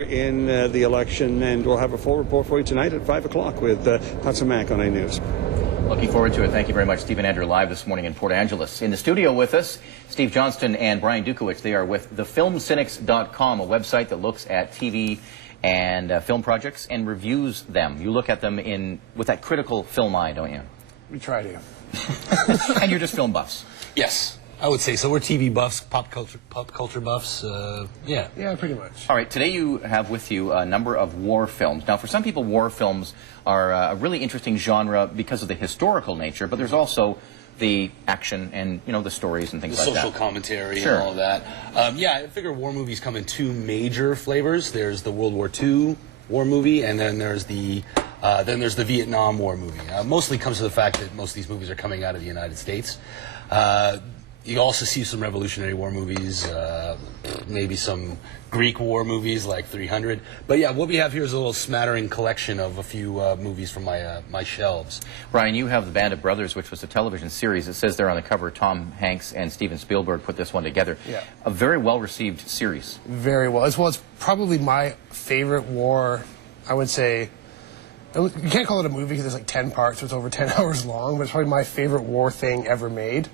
in the election, and we'll have a full report for you tonight at 5 o'clock with Hudson Mack on A News. Looking forward to it. Thank you very much, Steve and Andrew, live this morning in Port Angeles. In the studio with us, Steve Johnston and Brian Dukowicz. They are with thefilmcynics.com, a website that looks at TV and film projects and reviews them. You look at them with that critical film eye, don't you? We try to. And you're just film buffs. Yes, I would say so. We're TV buffs, pop culture buffs. Yeah, pretty much. All right, today you have with you a number of war films. Now, for some people, war films are a really interesting genre because of the historical nature, but there's also the action and, you know, the stories and things like that. The social commentary Sure. and all of that. Yeah, I figure war movies come in two major flavors. There's the World War II war movie, and then there's the Vietnam War movie. Mostly comes to the fact that most of these movies are coming out of the United States. You also see some Revolutionary War movies, maybe some Greek War movies like 300. But yeah, what we have here is a little smattering collection of a few movies from my shelves. Brian, you have The Band of Brothers, which was a television series. It says there on the cover, Tom Hanks and Steven Spielberg put this one together. Yeah. A very well-received series. Very well. It's probably my favorite war, I would say. You can't call it a movie because there's like 10 parts, so it's over 10 hours long, but it's probably my favorite war thing ever made.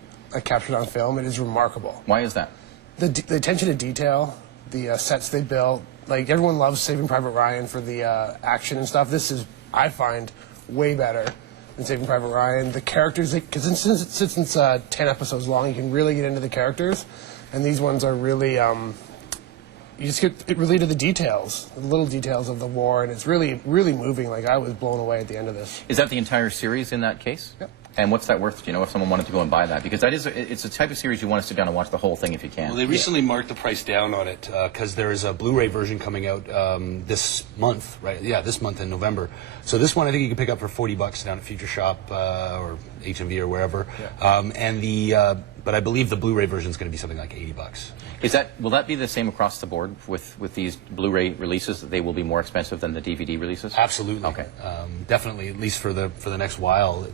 Captured on film. It is remarkable. Why is that? The attention to detail, the sets they built. Like, everyone loves Saving Private Ryan for the action and stuff. This is, I find, way better than Saving Private Ryan. The characters, because since it's 10 episodes long, you can really get into the characters, and these ones are really, you just get really to the details, the little details of the war, and it's really, really moving. Like, I was blown away at the end of this. Is that the entire series in that case? Yep. And what's that worth, do you know, if someone wanted to go and buy that? Because it's a type of series you want to sit down and watch the whole thing if you can. Well, they recently marked the price down on it because there is a Blu-ray version coming out this month, right? Yeah, this month in November. So this one I think you can pick up for $40 down at Future Shop or HMV or wherever. Yeah. But I believe the Blu-ray version is going to be something like $80. Will that be the same across the board with these Blu-ray releases? That they will be more expensive than the DVD releases? Absolutely. Okay. Definitely, at least for the next while.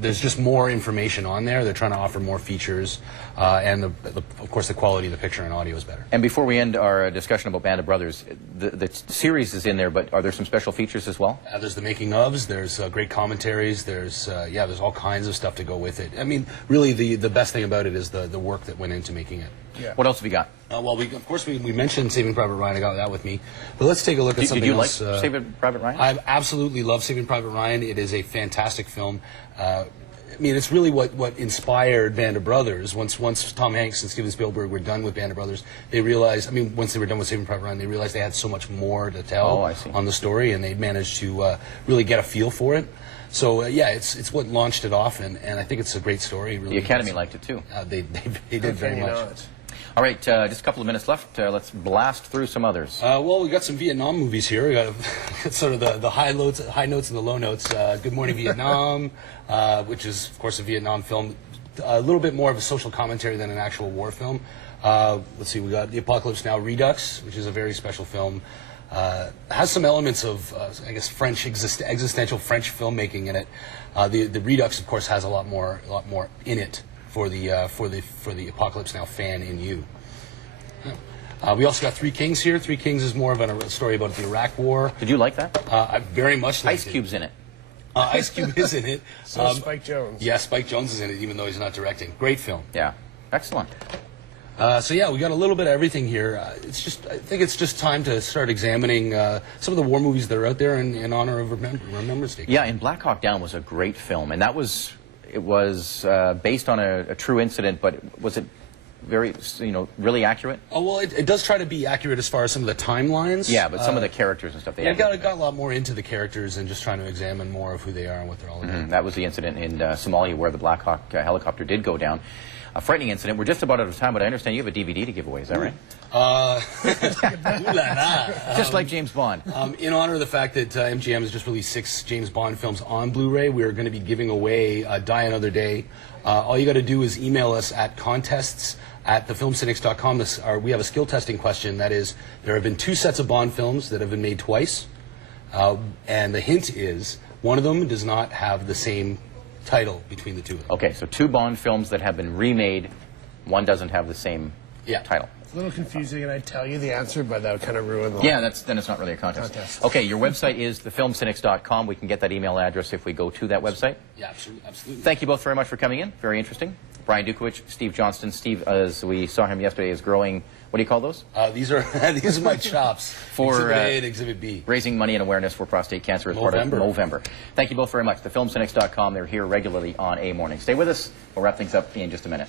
There's just more information on there. They're trying to offer more features, and of course the quality of the picture and audio is better. And before we end our discussion about Band of Brothers, the series is in there, but are there some special features as well? There's the making ofs. There's great commentaries. There's there's all kinds of stuff to go with it. I mean, really, the best thing about it is the work that went into making it. Yeah. What else have you got? Well, of course, we mentioned Saving Private Ryan. I got that with me. But let's take a look at something else. Did you like Saving Private Ryan? I absolutely love Saving Private Ryan. It is a fantastic film. I mean, it's really what inspired Band of Brothers. Once Tom Hanks and Steven Spielberg were done with Band of Brothers, they realized, I mean, once they were done with Saving Private Ryan, they realized they had so much more to tell on the story, and they managed to really get a feel for it. So, yeah, it's what launched it off, and I think it's a great story. Really, the Academy liked it, too. They did very much. All right, just a couple of minutes left. Let's blast through some others. Well, we got some Vietnam movies here. We got sort of the high notes and the low notes. Good Morning Vietnam, which is, of course, a Vietnam film. A little bit more of a social commentary than an actual war film. Let's see, we got The Apocalypse Now Redux, which is a very special film. Has some elements of, I guess, French existential French filmmaking in it. The Redux, of course, has a lot more in it for the Apocalypse Now fan in you. We also got Three Kings here. Three Kings is more of a story about the Iraq War. Did you like that? I very much liked it. Ice Cube's in it. Ice Cube is in it. So Spike Jonze. Yeah, Spike Jonze is in it, even though he's not directing. Great film. Yeah, excellent. So yeah, we got a little bit of everything here. I think it's just time to start examining some of the war movies that are out there in honor of Remembrance Day. Yeah, and Black Hawk Down was a great film, and that was based on a true incident, but was it very, really accurate? Oh, well, it does try to be accurate as far as some of the timelines. Yeah, but some of the characters and stuff. They got a lot more into the characters and just trying to examine more of who they are and what they're all about. That was the incident in Somalia where the Black Hawk helicopter did go down. A frightening incident. We're just about out of time, but I understand you have a DVD to give away. Is that right? Just like James Bond. In honor of the fact that MGM has just released 6 James Bond films on Blu-ray, we are going to be giving away Die Another Day. All you got to do is email us at contests@thefilmcynics.com. We have a skill testing question. That is, there have been 2 sets of Bond films that have been made twice, and the hint is one of them does not have the same title between the two of them. Okay, so 2 Bond films that have been remade, one doesn't have the same title. a little confusing, and I'd tell you the answer, but that would kind of ruin the then it's not really a contest. Contest. Okay, your website is thefilmcynics.com. We can get that email address if we go to that website. Yeah, absolutely. Thank you both very much for coming in. Very interesting. Brian Dukowicz, Steve Johnston. Steve, as we saw him yesterday, is growing. What do you call those? These are my chops. For Exhibit A and Exhibit B. Raising money and awareness for prostate cancer as part of Movember. Thank you both very much. Thefilmcynics.com. They're here regularly on A Morning. Stay with us. We'll wrap things up in just a minute.